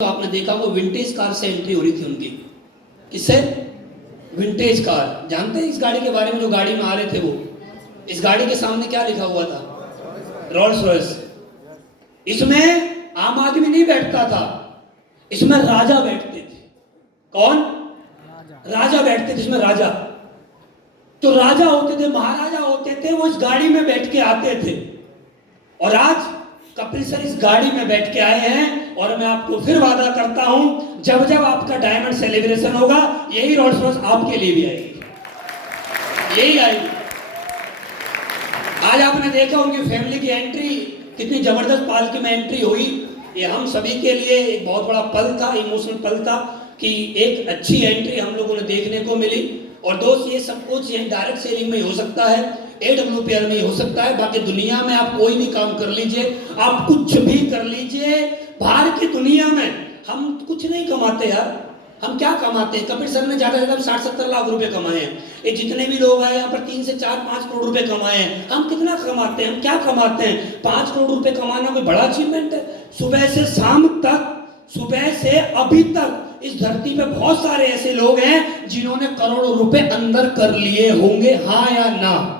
तो आपने देखा वो विंटेज कार से एंट्री हो रही थी उनकी। किससे? Vintage car. जानते हैं इस गाड़ी के बारे में? जो गाड़ी में आ रहे थे वो, इस गाड़ी के सामने क्या लिखा हुआ था? Rolls Royce. इसमें आम आदमी नहीं बैठता था, इसमें राजा बैठते थे। कौन? राजा बैठते थे इसमें, राजा। तो राजा होते थे, महाराजा होते थे, वो इस गाड़ी में बैठ के आते थे। और आज कपिल सर इस गाड़ी में बैठ के आए हैं और मैं आपको फिर वादा करता हूं, जब जब आपका डायमंड सेलिब्रेशन होगा यही रोल्स रॉयस आपके लिए भी आएगी, यही आएगी। आज आपने देखा उनकी फैमिली की एंट्री, कितनी जबरदस्त पालकी में एंट्री हुई। ये हम सभी के लिए एक बहुत बड़ा पल था, इमोशनल पल था कि एक अच्छी एंट्री हम लोगों ने देखने को मिली। और दोस्त, ये सब कुछ यही डायरेक्ट सेलिंग में हो सकता है, AWPR में हो सकता है। बाकी दुनिया में आप कोई भी काम कर लीजिए, आप कुछ भी कर लीजिए, बाहर की दुनिया में हम कुछ नहीं कमाते यार। हम क्या कमाते हैं? कपिल सर ने ज्यादा से ज्यादा 60-70 लाख रुपए कमाए हैं। ये जितने भी लोग आए यहाँ पर 3 से 4-5 करोड़ रुपए कमाए हैं। हम कितना कमाते हैं? हम क्या कमाते हैं? 5 करोड़ रुपए कमाना कोई बड़ा अचीवमेंट है? सुबह से शाम तक, सुबह से अभी तक इस धरती पे बहुत सारे ऐसे लोग हैं जिन्होंने करोड़ों रुपए अंदर कर लिए होंगे, हाँ या ना?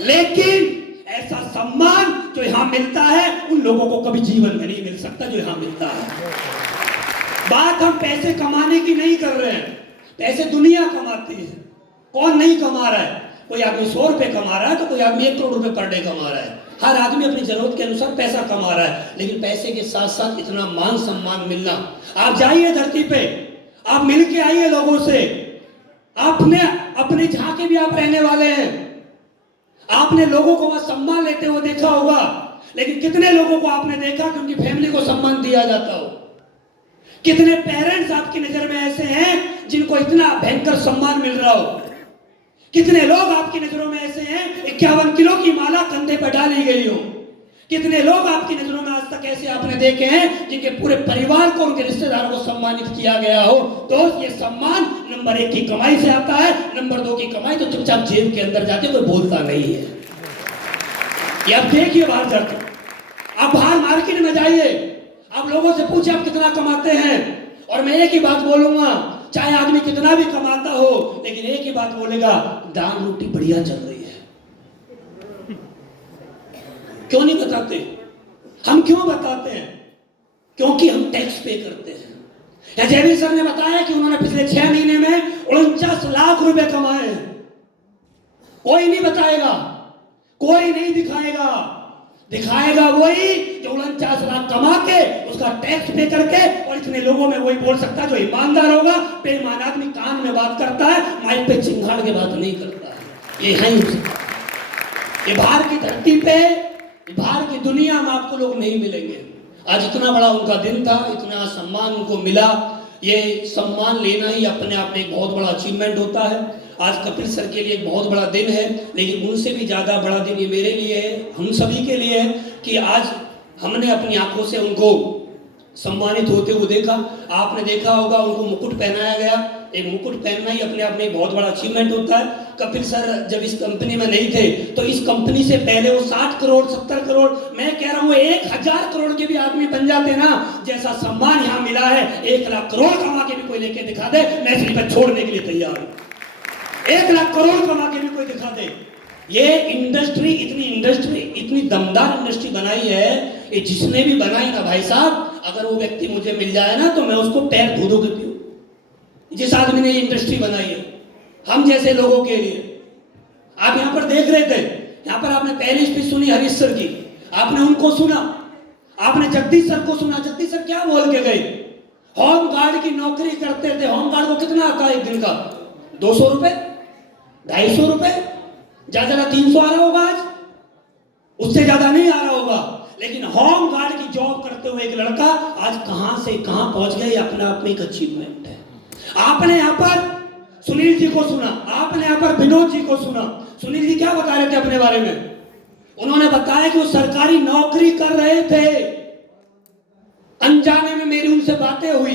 लेकिन ऐसा सम्मान जो यहां मिलता है उन लोगों को कभी जीवन में नहीं मिल सकता जो यहां मिलता है। बात हम पैसे कमाने की नहीं कर रहे हैं, पैसे दुनिया कमाती है। कौन नहीं कमा रहा है? कोई आदमी 100 रुपए कमा रहा है तो कोई आदमी 1 करोड़ रुपए पर डे कमा रहा है। हर आदमी अपनी जरूरत के अनुसार पैसा कमा रहा है, लेकिन पैसे के साथ साथ इतना मान सम्मान मिलना। आप जाइए धरती पे, आप मिल के आइए लोगों से। आपने अपने जहां के भी आप रहने वाले हैं, आपने लोगों को वहां सम्मान लेते हुए देखा होगा, लेकिन कितने लोगों को आपने देखा कि उनकी फैमिली को सम्मान दिया जाता हो? कितने पेरेंट्स आपकी नजर में ऐसे हैं जिनको इतना भयंकर सम्मान मिल रहा हो? कितने लोग आपकी नजरों में ऐसे हैं 51 किलो की माला कंधे पर डाली गई हो? कितने लोग आपकी नजरों में आज तक ऐसे आपने देखे हैं जिनके पूरे परिवार को, उनके रिश्तेदारों को सम्मानित किया गया हो? दोस्त, ये सम्मान नंबर 1 की कमाई से आता है, नंबर 2 की कमाई तो चुपचाप जेब के अंदर जाते, कोई बोलता नहीं है। ये आप देखिए बाहर जाके, आप बाहर मार्केट में जाइए, आप लोगों से पूछे आप कितना कमाते हैं, और मैं एक ही बात बोलूंगा, चाहे आदमी कितना भी कमाता हो, लेकिन एक ही बात बोलेगा, दाल रोटी बढ़िया चल रही है। क्यों नहीं बताते? हम क्यों बताते हैं? क्योंकि हम टैक्स पे करते हैं। या जयवीर सर ने बताया कि उन्होंने पिछले 6 महीने में 49 लाख रुपए कमाए हैं। कोई नहीं बताएगा, कोई नहीं दिखाएगा। दिखाएगा वही जो 49 लाख कमा के उसका टैक्स पे करके, और इतने लोगों में वही बोल सकता है जो ईमानदार होगा। बेईमान आदमी कान में बात करता है, माइक पे चिंगाड़ के बात नहीं करता है। ये है ये बाहर की धरती पे, बाहर की दुनिया में आपको लोग नहीं मिलेंगे। आज इतना बड़ा उनका दिन था, इतना सम्मान उनको मिला। ये सम्मान लेना ही अपने आप में एक बहुत बड़ा अचीवमेंट होता है। आज कपिल सर के लिए एक बहुत बड़ा दिन है, लेकिन उनसे भी ज्यादा बड़ा दिन ये मेरे लिए है, हम सभी के लिए है कि आज हमने अपनी आंखों से उनको सम्मानित होते हुए देखा। आपने देखा होगा उनको मुकुट पहनाया गया। एक मुकुट पहनना ही अपने आप में एक बहुत बड़ा अचीवमेंट होता है। कपिल सर जब इस कंपनी में नहीं थे तो इस कंपनी से पहले वो 60 करोड़ 70 करोड़, मैं कह रहा हूँ 1000 करोड़ के भी आदमी बन जाते ना। जैसा सम्मान यहाँ मिला है, 1 लाख करोड़ कमा के भी कोई लेके दिखा दे, मैं सिर्फ छोड़ने के लिए तैयार हूँ। 1 लाख करोड़ कमा के भी कोई दिखा दे। ये इंडस्ट्री इतनी दमदार इंडस्ट्री बनाई है, ये जिसने भी बनाई ना भाई साहब, अगर वो व्यक्ति मुझे मिल जाए ना तो मैं उसको पैर धो के पीऊं। जिस आदमी ने ये इंडस्ट्री बनाई है हम जैसे लोगों के लिए। आप यहाँ पर देख रहे थे, यहाँ पर आपने पहली स्पीच सुनी हरीश सर की, आपने उनको सुना, आपने जगदीश सर को सुना। जगदीश सर क्या बोल के गए? होम गार्ड की नौकरी करते थे। होम गार्ड को कितना आता है एक दिन का? 200 रुपए, 250 रुपए, ज्यादा 300 आ रहा होगा आज, उससे ज्यादा नहीं आ रहा होगा। लेकिन होम गार्ड की जॉब करते हुए एक लड़का आज कहां से कहां पहुंच गया, ये अपने आप में एक अचीवमेंट है। आपने यहां पर सुनील जी को सुना, आपने यहां पर विनोद जी को सुना। सुनील जी क्या बता रहे थे अपने बारे में? उन्होंने बताया कि वो सरकारी नौकरी कर रहे थे। अनजाने में मेरी उनसे बातें हुई,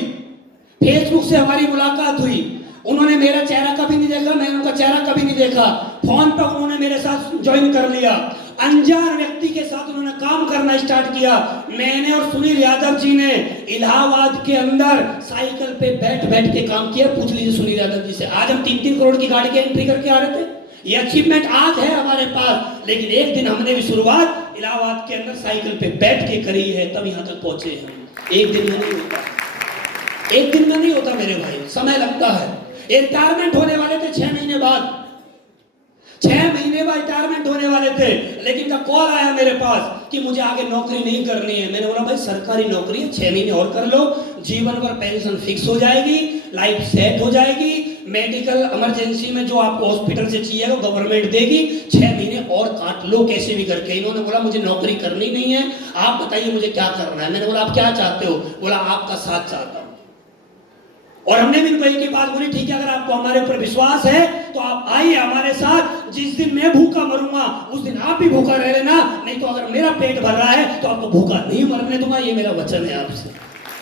फेसबुक से हमारी मुलाकात हुई। उन्होंने मेरा चेहरा कभी नहीं देखा, मैंने उनका चेहरा कभी नहीं देखा। फोन पर उन्होंने मेरे साथ ज्वाइन कर लिया। अनजान व्यक्ति के साथ उन्होंने काम करना स्टार्ट किया। मैंने और सुनील यादव जी ने इलाहाबाद के अंदर साइकिल पे बैठ बैठ के काम किया। पूछ लीजिए सुनील यादव जी से, आज हम 3-3 करोड़ की गाड़ी की एंट्री करके आ रहे थे। ये अचीवमेंट आज है हमारे पास, लेकिन एक दिन हमने भी शुरुआत इलाहाबाद के अंदर साइकिल पे बैठ के करी है, तब यहाँ तक पहुंचे हैं। एक दिन में नहीं होता, एक दिन में नहीं होता मेरे भाई, समय लगता है। रिटायरमेंट होने वाले थे 6 महीने बाद, 6 महीने बाद रिटायरमेंट होने वाले थे, लेकिन का कॉल आया मेरे पास कि मुझे आगे नौकरी नहीं करनी है। मैंने बोला भाई सरकारी नौकरी है, 6 महीने और कर लो, जीवन भर पेंशन फिक्स हो जाएगी, लाइफ सेट हो जाएगी, मेडिकल इमरजेंसी में जो आपको हॉस्पिटल से चाहिए वो गवर्नमेंट देगी, 6 महीने और काट लो कैसे भी करके। इन्होंने बोला मुझे नौकरी करनी नहीं है, आप बताइए मुझे क्या करना है। मैंने बोला आप क्या चाहते हो? बोला आपका साथ चाहता हूं। और हमने भी इनको एक ही बात बोली, ठीक है अगर आपको हमारे ऊपर विश्वास है तो आप आइए हमारे साथ, जिस दिन मैं भूखा मरूंगा उस दिन आप भी भूखा रह लेना, नहीं तो अगर मेरा पेट भर रहा है तो आपको भूखा नहीं मरने दूंगा। ये मेरा वचन है आपसे,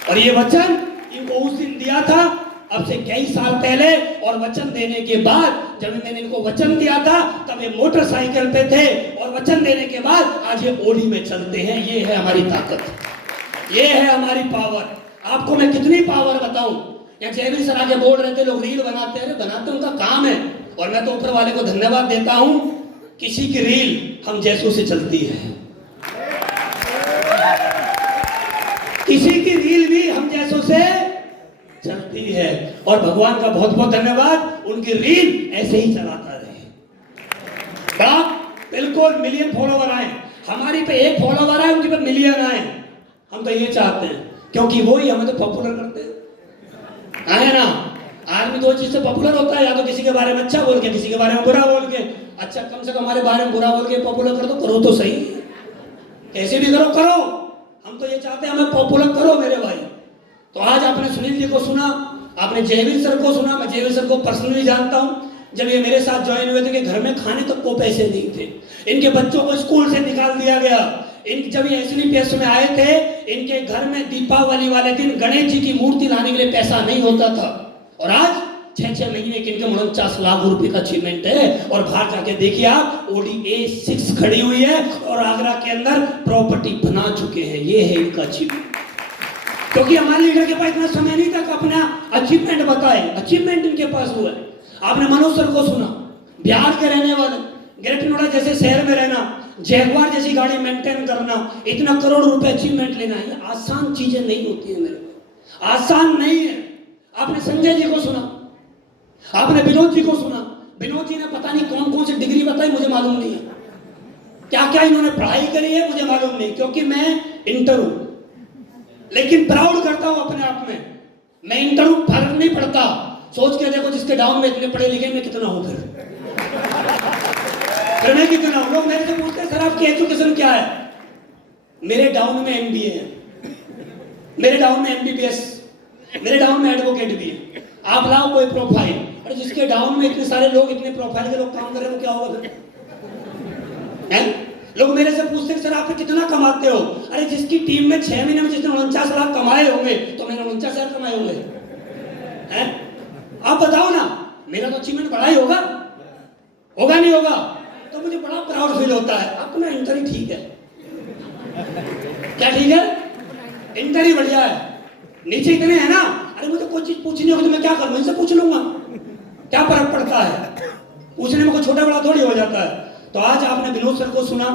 और ये वचन इनको उस दिन दिया था, अब से कई साल पहले। और वचन देने के बाद जब मैंने इनको वचन दिया था तब ये मोटरसाइकिल पे थे, और वचन देने के बाद आज ये ओडी में चलते हैं। ये है हमारी ताकत, ये है हमारी पावर। आपको मैं कितनी पावर बताऊं। जयवीर सर आगे बोल रहे थे लोग रील बनाते हैं, बनाते उनका काम है, और मैं तो ऊपर वाले को धन्यवाद देता हूं। किसी की रील हम जैसों से चलती है, किसी की रील भी हम जैसों से चलती है, और भगवान का बहुत बहुत धन्यवाद, उनकी रील ऐसे ही चलाता रहे। बात बिल्कुल मिलियन फॉलोवर आए, हमारी पे 1 फॉलोवर आए उनके पे मिलियन आए। हम तो ये चाहते हैं, क्योंकि वो ही हमें तो पॉपुलर करते हैं, है ना। आदमी 2 चीज से पॉपुलर होता है, या तो किसी के बारे में अच्छा बोल के, किसी के बारे में बुरा बोल के। अच्छा कम से कम हमारे बारे में बुरा बोल के पॉपुलर कर दो, करो तो सही, कैसे भी करो करो। हम तो ये चाहते हैं हमें पॉपुलर करो मेरे भाई। तो आज आपने सुनील जी को सुना, आपने जयवीर सर को सुना। मैं जयवीर सर को पर्सनली जानता हूँ। जब ये मेरे साथ ज्वाइन हुए थे कि घर में खाने तक को पैसे नहीं थे, इनके बच्चों को स्कूल से निकाल दिया गया। जब ये SNPS में आए थे, इनके घर में दीपावली वाले दिन गणेश जी की मूर्ति लाने के लिए पैसा नहीं होता था, और आज 6-6 महीने के इनके 49 लाख रुपए का अचीवमेंट है। और बाहर जाके देखिए आप, ओडी A6 खड़ी हुई है, और आगरा के अंदर प्रॉपर्टी बना चुके हैं। ये है इनका अचीवमेंट, क्योंकि हमारे लीडर के पास इतना समय नहीं था कि अपना अचीवमेंट बताए। अचीवमेंट इनके पास हुआ है। आपने मनोज सर को सुना, बिहार के रहने वाले, ग्रेटर नोएडा जैसे शहर में रहना, जैगवार जैसी गाड़ी मेंटेन करना, इतना करोड़ रुपए अचीवमेंट लेना, ये आसान चीजें नहीं होती है मेरे को, आसान नहीं है। आपने संजय जी को सुना, आपने विनोद जी को सुना। विनोद जी ने पता नहीं कौन कौन सी डिग्री बताई, मुझे मालूम नहीं है, क्या क्या इन्होंने पढ़ाई करी है मुझे मालूम नहीं, क्योंकि मैं इंटर हूं, लेकिन प्राउड करता हूं अपने आप में। मैं इंटर हूं, फर्क नहीं पड़ता। सोच के देखो, जिसके डाउन में इतने पढ़े लिखे, मैं कितना हूं फिर मैं कितना हूं। लोग मेरे से पूछते हैं सर आपकी एजुकेशन क्या है। मेरे डाउन में MBA है, मेरे डाउन में MBBS, मेरे डाउन में एडवोकेट भी है। आप लाओ कोई प्रोफाइल, और जिसके डाउन में इतने सारे लोग, इतने प्रोफाइल के लोग काम कर रहे हो, क्या होगा फिर? लोग मेरे से पूछते हैं सर आप कितना कमाते हो। अरे जिसकी टीम में 6 महीने में जिसने 49 लाख कमाए होंगे, तो मैंने 49 हजार कमाए होंगे, हैं? आप बताओ ना, मेरा तो अचीवमेंट बड़ा ही होगा, होगा नहीं होगा? तो मुझे बड़ा प्राउड फील होता है। अब तो मेरा इंटर ही ठीक है, क्या ठीक है? इंटर ही बढ़िया है। नीचे इतने हैं ना, अरे मुझे कोई चीज पूछनी होगी तो मैं क्या करूं, इनसे पूछ लूंगा, क्या फर्क पड़ता है, पूछने में कोई छोटा बड़ा थोड़ी हो जाता है। तो आज आपने विनोद सर को सुना,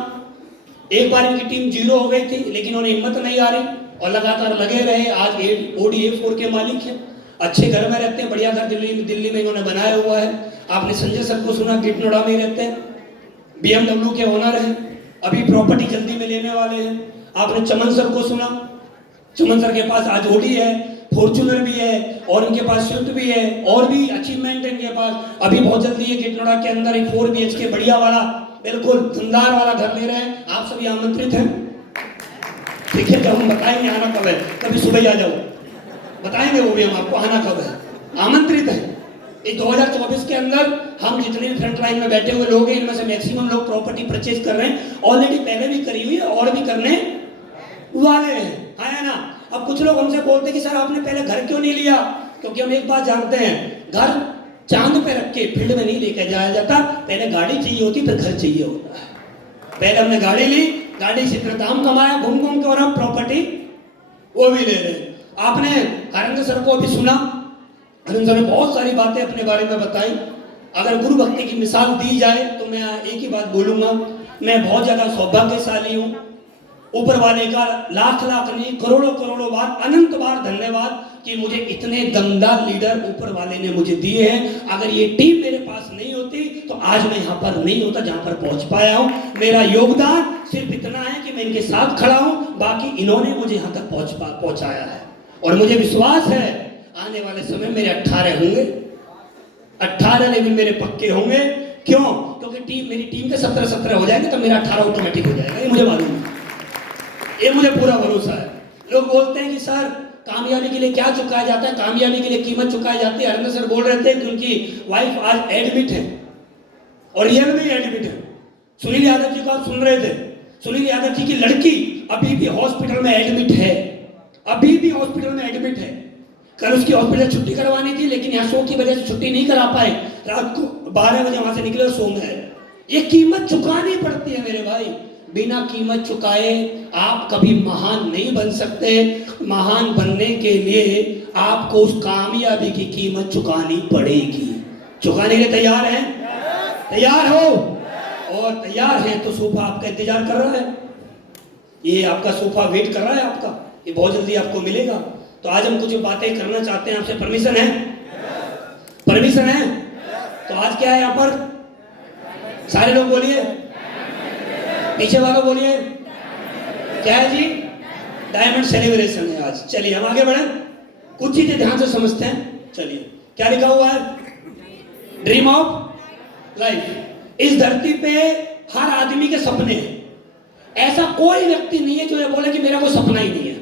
एक बार इनकी टीम 0 हो गई थी, लेकिन उन्हें हिम्मत नहीं आ रही और लगातार लगे रहे। आज ओडी A4 के मालिक हैं, अच्छे घर में रहते हैं, बढ़िया घर दिल्ली में इन्होंने बनाया हुआ है। आपने संजय सर को सुना, ग्रेटर नोएडा में रहते हैं, BMW के ओनर हैं, अभी प्रॉपर्टी जल्दी में लेने वाले हैं। आपने चमन सर को सुना, चमन सर के पास आज ओडी है, फॉर्च्यूनर भी है, और इनके पास स्विफ्ट भी है, और भी अचीवमेंट है इनके पास। अभी बहुत जल्दी है ग्रेटर नोएडा के अंदर एक 4 BHK बढ़िया वाला, बिल्कुल धंधार वाला घर ले रहे हैं। आप सभी आमंत्रित हैं, ठीक है? जब हम बताएंगे आना कब है, कभी सुबह ही आ जाओ, बताएंगे वो भी हम आपको आना कब है, आमंत्रित है। इस 2024 के अंदर हम जितने भी फ्रंट लाइन में बैठे हुए लोग हैं, इनमें से मैक्सिमम लोग प्रॉपर्टी परचेज कर रहे हैं, ऑलरेडी पहले भी करी हुई है और भी करने वाले हैं, है ना। अब कुछ लोग हमसे बोलते हैं कि सर आपने पहले घर क्यों नहीं लिया, क्योंकि हम एक बात जानते हैं, घर चांद पे रख के फील्ड में नहीं लेकर जाया जाता, पहले गाड़ी चाहिए होती फिर घर चाहिए होता है। पहले हमने गाड़ी ली, गाड़ी से इतना दाम कमाया घूम घूम के, और हम प्रॉपर्टी वो भी ले रहे हैं। आपने हरिंदर सर को अभी सुना, हरिंदर सर ने बहुत सारी बातें अपने बारे में बताई। अगर गुरु भक्ति की मिसाल दी जाए तो मैं एक ही बात बोलूंगा, मैं बहुत ज्यादा सौभाग्यशाली हूँ। ऊपर वाले का लाख लाख नहीं, करोड़ों करोड़ों बार, अनंत बार धन्यवाद कि मुझे इतने दमदार लीडर ऊपर वाले ने मुझे दिए हैं। अगर ये टीम मेरे पास नहीं होती तो आज मैं यहाँ पर नहीं होता जहाँ पर पहुँच पाया हूँ। मेरा योगदान सिर्फ इतना है कि मैं इनके साथ खड़ा हूँ, बाकी इन्होंने मुझे यहाँ तक पहुँचाया है। और मुझे विश्वास है आने वाले समय मेरे 18 होंगे, 18 लेवल मेरे पक्के होंगे। क्यों? क्योंकि मेरी टीम के 17 हो जाएंगे तो मेरा 18 ऑटोमेटिक हो जाएगा। ये मुझे मालूम है, ये मुझे पूरा भरोसा है। लोग बोलते हैं कि सर कामयाबी के लिए क्या चुकाया जाता है, कामयाबी के लिए कीमत चुकाई जाती है। हरिंदर सर बोल रहे थे कि उनकी वाइफ आज एडमिट है, और रियल में एडमिट है। सुनील यादव जी को आप सुन रहे थे, सुनील यादव जी की लड़की अभी भी हॉस्पिटल में एडमिट है, अभी भी हॉस्पिटल में एडमिट है। कल उसकी हॉस्पिटल छुट्टी करवानी थी, लेकिन यहाँ शो की वजह से छुट्टी नहीं करा पाए। रात को 12 बजे वहां से निकले और सो गए। ये कीमत चुकानी पड़ती है मेरे भाई। बिना कीमत चुकाए आप कभी महान नहीं बन सकते। महान बनने के लिए आपको उस कामयाबी की कीमत चुकानी पड़ेगी। चुकाने के लिए तैयार हैं? तैयार हो? और तैयार हैं तो सोफा आपका इंतजार कर रहा है। ये आपका सोफा वेट कर रहा है आपका, ये बहुत जल्दी आपको मिलेगा। तो आज हम कुछ बातें करना चाहते हैं आपसे। परमिशन है? परमिशन है? तो आज क्या है यहाँ पर? सारे लोग बोलिए, पीछे वालों बोलिए, क्या है जी? डायमंड सेलिब्रेशन है आज। चलिए हम आगे बढ़े, कुछ चीजें ध्यान से समझते हैं। चलिए क्या लिखा हुआ है? Dream of life. इस धरती पे हर आदमी के सपने हैं। ऐसा कोई व्यक्ति नहीं है जो ये बोले कि मेरा कोई सपना ही नहीं है,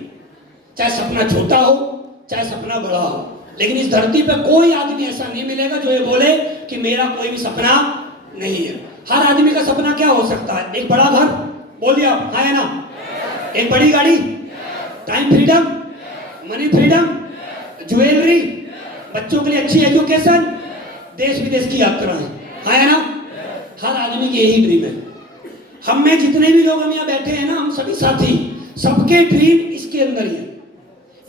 चाहे सपना छोटा हो चाहे सपना बड़ा हो। लेकिन इस धरती पे कोई आदमी ऐसा नहीं मिलेगा जो ये बोले कि मेरा कोई भी सपना नहीं है। हर आदमी का सपना क्या हो सकता है? एक बड़ा घर, बोलिए आप, हाँ है ना? एक बड़ी गाड़ी, time freedom, money freedom, jewellery, बच्चों के लिए अच्छी एजुकेशन, देश विदेश की यात्राएं, हाँ है ना? हर आदमी की यही ड्रीम है। हम में जितने भी लोग हम यहाँ बैठे हैं ना, हम सभी साथी, सबके ड्रीम इसके अंदर ही है।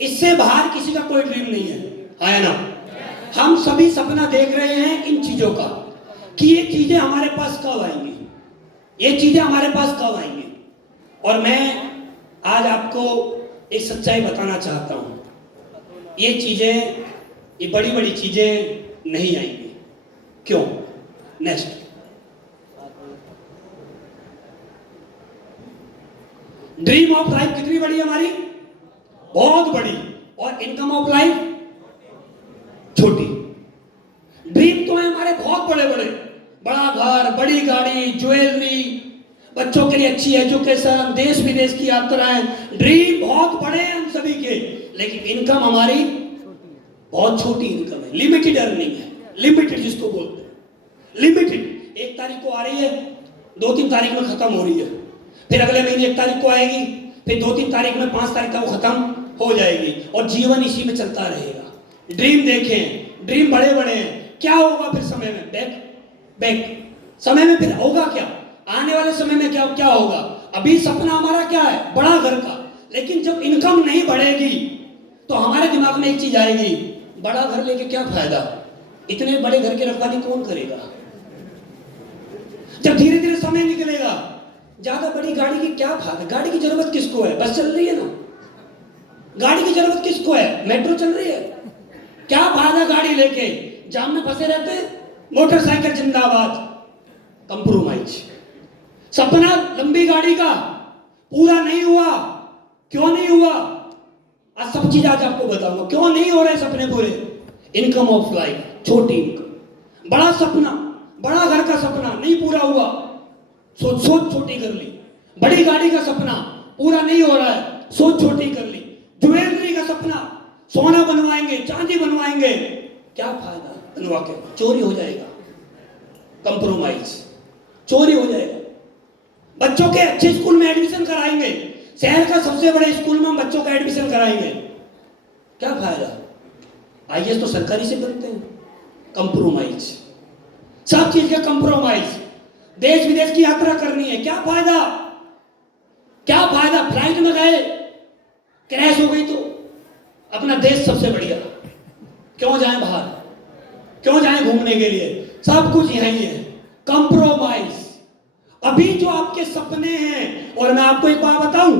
इससे बाहर किसी का कोई ड्रीम नहीं है ना? हम सभी सपना देख रहे हैं इन चीजों का कि ये चीजें हमारे पास कब आएंगी, ये चीजें हमारे पास कब आएंगी। और मैं आज आपको एक सच्चाई बताना चाहता हूं, ये चीजें, ये बड़ी बड़ी चीजें नहीं आएंगी। क्यों? नेक्स्ट। ड्रीम ऑफ लाइफ कितनी बड़ी है हमारी? बहुत बड़ी। और इनकम ऑफ लाइफ छोटी। ड्रीम तो है हमारे बहुत बड़े बड़े, बड़ा घर, बड़ी गाड़ी, ज्वेलरी, बच्चों के लिए अच्छी एजुकेशन, देश विदेश की यात्राएं। ड्रीम बहुत बड़े हैं हम सभी के, लेकिन इनकम हमारी बहुत छोटी इनकम है। लिमिटेड अर्निंग है, लिमिटेड जिसको बोलते हैं लिमिटेड। 1 तारीख को आ रही है, 2-3 तारीख में खत्म हो रही है, फिर अगले महीने 1 तारीख को आएगी, फिर 2-3 तारीख में 5 तारीख तक वो खत्म हो जाएगी, और जीवन इसी में चलता रहेगा। ड्रीम देखें, ड्रीम बड़े बड़े हैं। क्या होगा फिर समय में? बैक समय में फिर होगा क्या? आने वाले समय में क्या क्या होगा? अभी सपना हमारा क्या है? बड़ा घर का। लेकिन जब इनकम नहीं बढ़ेगी तो हमारे दिमाग में एक चीज आएगी, बड़ा घर लेके क्या फायदा, इतने बड़े घर की रखवाली कौन करेगा? जब धीरे धीरे समय निकलेगा, ज्यादा बड़ी गाड़ी की क्या फायदा? गाड़ी की जरूरत किसको है? बस चल रही है ना। गाड़ी की जरूरत किसको है? मेट्रो चल रही है। क्या फायदा गाड़ी लेके? जाम में फंसे रहते हैं। मोटरसाइकिल जिंदाबाद। कंप्रोमाइज। सपना लंबी गाड़ी का पूरा नहीं हुआ। क्यों नहीं हुआ? आज सब चीज आज आपको बताऊंगा क्यों नहीं हो रहे सपने पूरे। इनकम ऑफ लाइफ छोटी इनकम। बड़ा सपना, बड़ा घर का सपना नहीं पूरा हुआ, सोच छोटी कर ली। बड़ी गाड़ी का सपना पूरा नहीं हो रहा है, सोच छोटी कर ली। ज्वेलरी का सपना, सोना बनवाएंगे, चांदी बनवाएंगे, क्या फायदा बनवा के? चोरी हो जाएगा। कंप्रोमाइज, चोरी हो जाएगा। बच्चों के अच्छे स्कूल में एडमिशन कराएंगे, शहर का सबसे बड़े स्कूल में हम बच्चों का एडमिशन कराएंगे, क्या फायदा? आईएएस तो सरकारी से बनते हैं। कंप्रोमाइज, सब चीज का कंप्रोमाइज। देश विदेश की यात्रा करनी है, क्या फायदा? क्या फायदा? फ्लाइट में गए, क्रैश हो गई तो अपना देश सबसे बढ़िया, क्यों जाएं बाहर, क्यों जाएं घूमने के लिए? सब कुछ यहीं है। कंप्रोमाइज। अभी जो आपके सपने हैं, और मैं आपको एक बात बताऊं,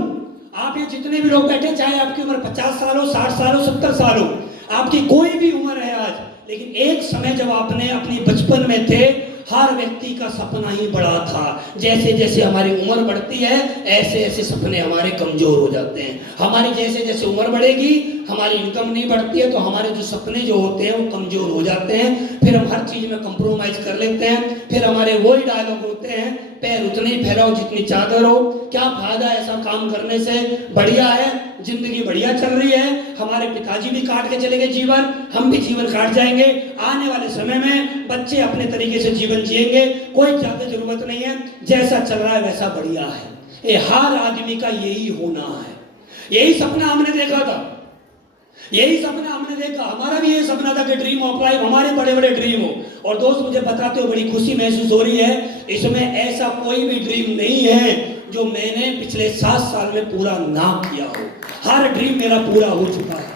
आप ये जितने भी लोग बैठे, चाहे आपकी उम्र 50 साल हो, 60 साल हो, 70 साल हो, आपकी कोई भी उम्र है आज, लेकिन एक समय जब आपने अपनी बचपन में थे, हर व्यक्ति का सपना ही बड़ा था। जैसे जैसे हमारी उम्र बढ़ती है, ऐसे ऐसे सपने हमारे कमजोर हो जाते हैं। हमारी जैसे जैसे उम्र बढ़ेगी, हमारी इनकम नहीं बढ़ती है, तो हमारे जो सपने जो होते हैं वो कमजोर हो जाते हैं। फिर हम हर चीज में कंप्रोमाइज कर लेते हैं। फिर हमारे वही डायलॉग होते हैं, पैर उतने ही फैलाओ जितनी चादर हो। क्या फायदा ऐसा काम करने से? बढ़िया है, जिंदगी बढ़िया चल रही है। हमारे पिताजी भी काट के चले गए जीवन, हम भी जीवन काट जाएंगे। आने वाले समय में बच्चे अपने तरीके से जीवन जिएंगे, कोई ज्यादा जरूरत नहीं है, जैसा चल रहा है वैसा बढ़िया है। ये हर आदमी का यही होना है। यही सपना हमने देखा था, यही सपना हमने देखा। हमारा भी ये सपना था कि ड्रीम ऑफ लाइफ, हमारे बड़े बड़े ड्रीम हो। और दोस्त मुझे बताते हो बड़ी खुशी महसूस हो रही है, इसमें ऐसा कोई भी ड्रीम नहीं है जो मैंने पिछले 7 साल में पूरा ना किया हो। हर ड्रीम मेरा पूरा हो चुका है,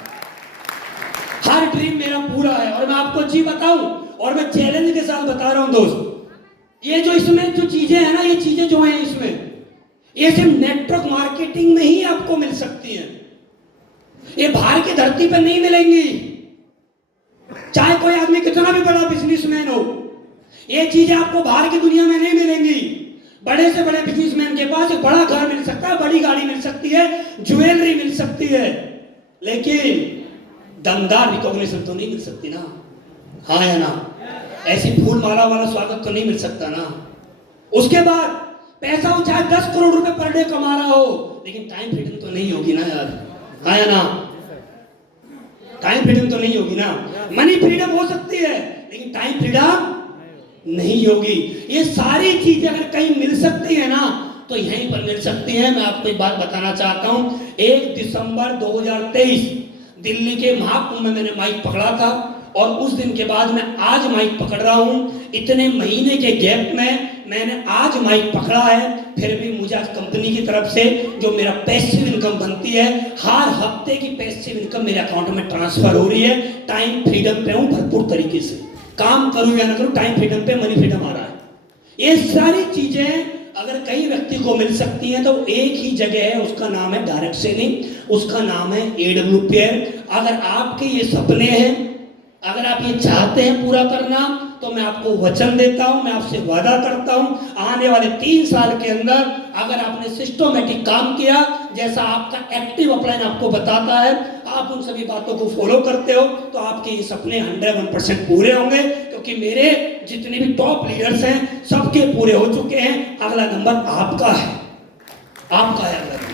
हर ड्रीम मेरा पूरा है। और मैं आपको जी बताऊं, और मैं चैलेंज के साथ बता रहा हूं दोस्त, ये जो इसमें जो चीजें हैं ना, ये चीजें जो हैं इसमें, ये सिर्फ नेटवर्क मार्केटिंग में ही आपको मिल सकती हैं। ये बाहर की धरती पर नहीं मिलेंगी, चाहे कोई आदमी कितना भी बड़ा बिजनेसमैन हो। ये चीजें आपको बाहर की दुनिया में नहीं मिलेंगी। बड़े से बड़े बिजनेसमैन के पास एक बड़ा घर मिल सकता है, बड़ी गाड़ी मिल सकती है, ज्वेलरी मिल सकती है, लेकिन दमदार रिकॉग्निशन तो नहीं मिल सकती ना। हाँ या ना? ऐसी फूल माला वाला स्वागत तो नहीं मिल सकता ना। उसके बाद पैसा हो चाहे 10 करोड़ रुपए पर डे कमा रहा हो, लेकिन टाइम फ्रीडम तो नहीं होगी ना यार। हाँ या ना? टाइम फ्रीडम तो नहीं होगी ना। मनी फ्रीडम हो सकती है, लेकिन टाइम फ्रीडम नहीं होगी। ये सारी चीजें अगर कहीं मिल सकती है ना, तो यहीं पर मिल सकती है। मैं आपको एक बात बताना चाहता हूं, 1 दिसंबर 2023 दिल्ली के महाकुंभ में मैंने माइक पकड़ा था, और उस दिन के बाद मैं आज माइक पकड़ रहा हूं। इतने महीने के गैप में मैंने आज माइक पकड़ा है, फिर भी मुझे आज कंपनी की तरफ से जो मेरा पैसिव इनकम बनती है, हर हफ्ते की पैसिव इनकम मेरे अकाउंट में ट्रांसफर हो रही है। टाइम फ्रीडम पे हूं भरपूर तरीके से, काम करूं या ना करूं, टाइम फ्रीडम पे मनी फ्रीडम आ रहा है। ये सारी चीजें अगर कई व्यक्ति को मिल सकती हैं, तो एक ही जगह है, उसका नाम है डायरेक्ट सेलिंग, उसका नाम है AWPR। अगर आपके ये सपने हैं, अगर आप ये चाहते हैं पूरा करना, तो मैं आपको वचन देता हूं, मैं आपसे वादा करता हूं, आने वाले 3 साल के अंदर अगर आपने सिस्टमैटिक काम किया, जैसा आपका एक्टिव अपलाइन आपको बताता है, आप उन सभी बातों को फॉलो करते हो, तो आपके ये सपने 101% पूरे होंगे। क्योंकि मेरे जितने भी टॉप लीडर्स हैं, सबके पूरे हो चुके हैं। अगला नंबर आपका है, आपका है अगला नंबर।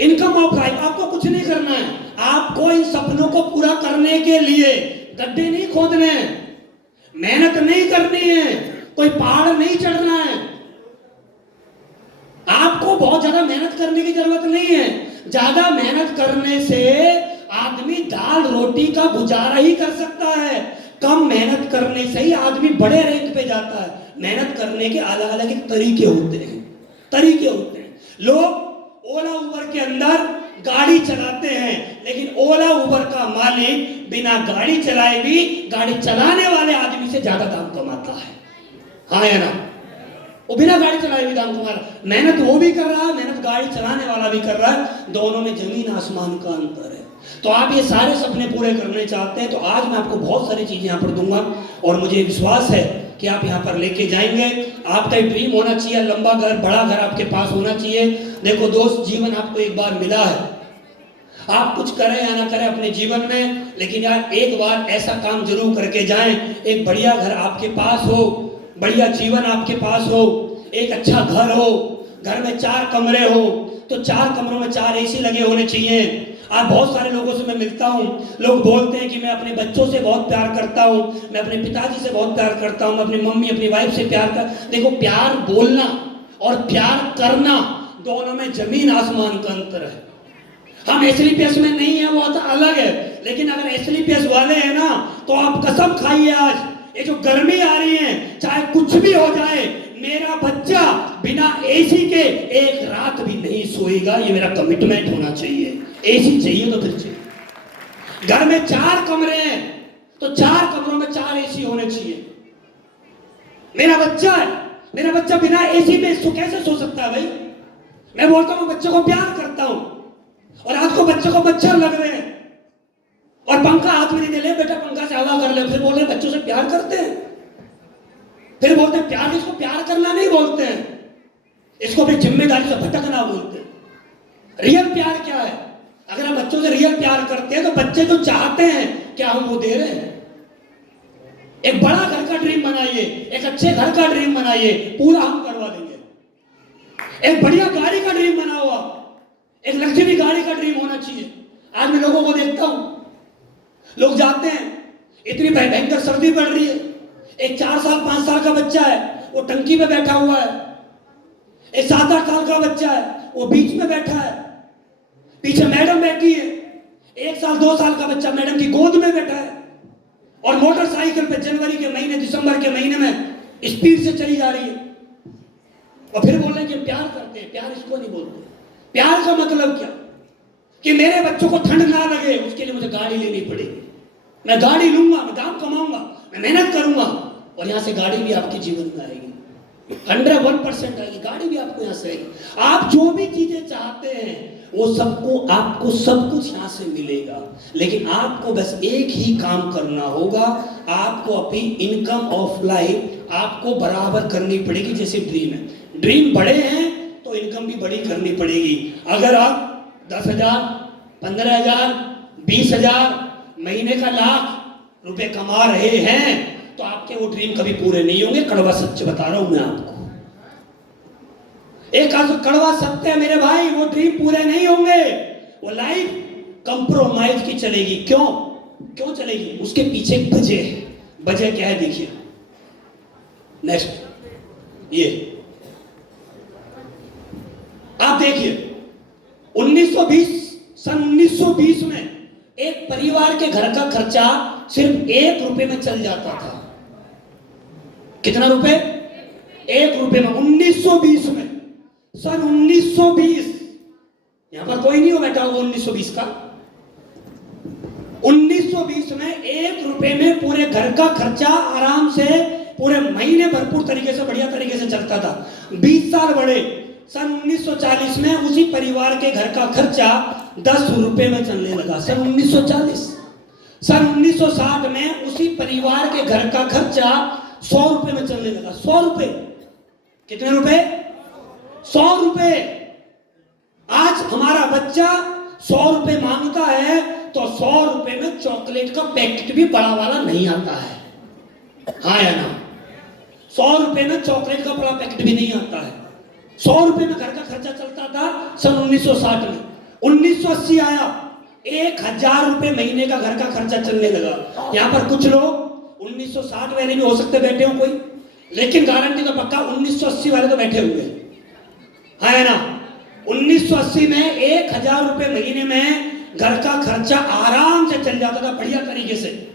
इनकम ऑफ लाइफ, आपको कुछ नहीं करना है। आपको इन सपनों को पूरा करने के लिए गड्ढे नहीं खोदने हैं, मेहनत नहीं करनी है, कोई पहाड़ नहीं चढ़ना है। आपको बहुत ज्यादा मेहनत करने की जरूरत नहीं है। ज्यादा मेहनत करने से आदमी दाल रोटी का गुजारा ही कर सकता है। कम मेहनत करने से ही आदमी बड़े रैंक पे जाता है। मेहनत करने के अलग अलग तरीके होते हैं, तरीके होते हैं। लोग ओला उबर के अंदर गाड़ी चलाते हैं, लेकिन ओला उबर का मालिक बिना गाड़ी चलाए भी गाड़ी चलाने वाले आदमी से ज्यादा दाम कमाता है। हाँ या ना? वो बिना गाड़ी चलाए भी दाम कमा रहा है। मेहनत वो भी कर रहा है, मेहनत गाड़ी चलाने वाला भी कर रहा है, दोनों में जमीन आसमान का अंतर है। तो आप ये सारे सपने पूरे करने चाहते हैं, तो आज मैं आपको बहुत सारी चीजें यहाँ पर दूंगा, और मुझे विश्वास है कि आप यहाँ पर लेके जाएंगे। आपका एक ड्रीम होना चाहिए, लंबा घर, बड़ा घर आपके पास होना चाहिए। देखो दोस्त, जीवन आपको एक बार मिला है, आप कुछ करें या ना करें अपने जीवन में, लेकिन यार एक बार ऐसा काम जरूर करके जाएं, एक बढ़िया घर आपके पास हो, बढ़िया जीवन आपके पास हो, एक अच्छा घर हो, घर में 4 कमरे हो, तो 4 कमरों में 4 AC लगे होने चाहिए। आज बहुत सारे लोगों से मैं मिलता हूँ, लोग बोलते हैं कि मैं अपने बच्चों से बहुत प्यार करता हूँ, मैं अपने पिताजी से बहुत प्यार करता हूँ, मैं अपनी मम्मी अपनी वाइफ से प्यार कर। देखो, प्यार बोलना और प्यार करना दोनों में जमीन आसमान का अंतर है। हम SLPS में नहीं है, वो तो अलग है, लेकिन अगर एसलीपीएस वाले हैं ना, तो आप कसम खाइए, आज ये जो गर्मी आ रही है, चाहे कुछ भी हो जाए, मेरा बच्चा बिना एसी के एक रात भी नहीं सोएगा। ये मेरा कमिटमेंट होना चाहिए। एसी चाहिए तो फिर चाहिए। घर में 4 कमरे हैं तो 4 कमरों में 4 एसी होने चाहिए। मेरा बच्चा है, मेरा बच्चा बिना एसी में कैसे सो सकता है भाई? मैं बोलता हूं बच्चे को प्यार करता हूं, और आज को बच्चे को मच्छर लग रहे हैं और पंखा हाथ में नहीं दे, ले बेटा पंखा से हवा कर ले। फिर बोल रहे बच्चों से प्यार करते हैं, फिर बोलते हैं प्यार। इसको प्यार करना नहीं बोलते हैं, इसको अपनी जिम्मेदारी से भटकना बोलते हैं। रियल प्यार क्या है? अगर हम बच्चों से रियल प्यार करते हैं तो बच्चे जो चाहते हैं क्या हम वो दे रहे हैं? एक बड़ा घर का ड्रीम बनाइए, एक अच्छे घर का ड्रीम बनाइए, पूरा हम करवा देंगे। एक बढ़िया गाड़ी का ड्रीम बना हुआ, एक लग्जरी गाड़ी का ड्रीम होना चाहिए। आज मैं लोगों को देखता हूं, लोग जाते हैं, इतनी भयंकर सर्दी पड़ रही है, एक 4 साल 5 साल का बच्चा है वो टंकी पे बैठा हुआ है, एक 7-8 साल का बच्चा है वो बीच में बैठा है, पीछे मैडम बैठी है, 1 साल 2 साल का बच्चा मैडम की गोद में बैठा है, और मोटरसाइकिल पे जनवरी के महीने दिसंबर के महीने में स्पीड से चली जा रही है। और फिर बोल रहे हैं कि प्यार करते हैं। प्यार इसको नहीं बोलते। प्यार का मतलब क्या? कि मेरे बच्चों को ठंड ना लगे, उसके लिए मुझे गाड़ी लेनी पड़ेगी। मैं गाड़ी लूंगा, मैं दाम कमाऊंगा, मैं मेहनत करूंगा, और यहां से गाड़ी भी आपके जीवन में आएगी, 101% आएगी, गाड़ी भी आपको यहां से आएगी। आप जो भी चीजें चाहते हैं वो सबको, आपको सब कुछ यहां से मिलेगा। लेकिन आपको बस एक ही काम करना होगा, आपको अपनी इनकम ऑफ लाइफ आपको बराबर करनी पड़ेगी। जैसे ड्रीम है, ड्रीम बड़े हैं तो इनकम भी बड़ी करनी पड़ेगी। अगर आप 10,000, 15,000, 20,000 महीने का लाख रुपए कमा रहे हैं तो आपके वो ड्रीम कभी पूरे नहीं होंगे। कड़वा सच बता रहा हूं मैं आपको, एक कड़वा सत्य है मेरे भाई, वो ड्रीम पूरे नहीं होंगे। वो लाइफ कंप्रोमाइज की चलेगी। क्यों चलेगी? उसके पीछे एक वजह है। वजह क्या है देखिए, नेक्स्ट ये आप देखिए, 1920 में एक परिवार के घर का खर्चा सिर्फ 1 रुपए में चल जाता था। कितना रुपए? 1 रुपए में। 1920 में, सन 1920, यहां पर कोई नहीं हो बैठा होगा 1920 का। 1920 में 1 रुपए में पूरे घर का खर्चा आराम से पूरे महीने भरपूर तरीके से, बढ़िया तरीके से चलता था। 20 साल बढ़े, सन 1940 में उसी परिवार के घर का खर्चा 10 रुपए में चलने लगा। सन 1940, सन 1960 में उसी परिवार के घर का खर्चा 100 रुपए में चलने लगा। 100 रुपए, कितने रुपए? 100 रुपए। आज हमारा बच्चा 100 रुपए मांगता है तो 100 रुपए में चॉकलेट का पैकेट भी बड़ा वाला नहीं आता है। हाँ या ना? 100 रुपए में चॉकलेट का बड़ा पैकेट भी नहीं आता है। 100 रुपए में घर का खर्चा चलता था सन 1960 में। 1980 आया, 1,000 रुपए महीने का घर का खर्चा चलने लगा। यहां पर कुछ लोग 1960 वाले भी हो सकते बैठे हो कोई, लेकिन गारंटी तो पक्का 1980 वाले तो बैठे हुए है ना। 1980 में 1,000 रुपए महीने में घर का खर्चा आराम से चल जाता था, बढ़िया तरीके से।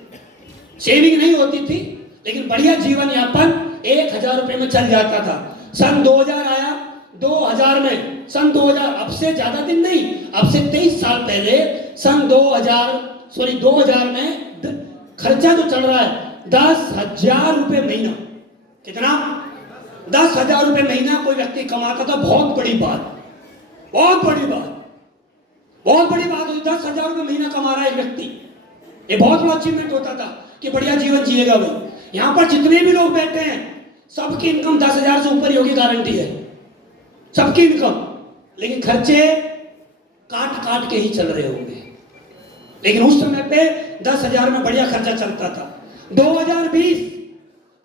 सेविंग नहीं होती थी, लेकिन बढ़िया जीवन यापन 1,000 रुपए में चल जाता था। सन 2000 आया, 2000 में, सन 2000, अब से ज्यादा दिन नहीं, अब से 23 साल पहले, सन 2000 में खर्चा जो चल रहा है 10,000 रुपए महीना। कितना? 10,000 रुपए महीना कोई व्यक्ति कमाता था। बहुत बड़ी बात, बहुत बड़ी बात, बहुत बड़ी बात हुई। 10,000 रुपए महीना कमा रहा है एक व्यक्ति, ये बहुत बड़ा अचीवमेंट होता था कि बढ़िया जीवन जिएगा भाई। यहां पर जितने भी लोग बैठे हैं सबकी इनकम 10,000 से ऊपर ही होगी, गारंटी है सबकी इनकम। लेकिन खर्चे काट काट के ही चल रहे होंगे। लेकिन उस समय पे 10,000 में बढ़िया खर्चा चलता था। 2020,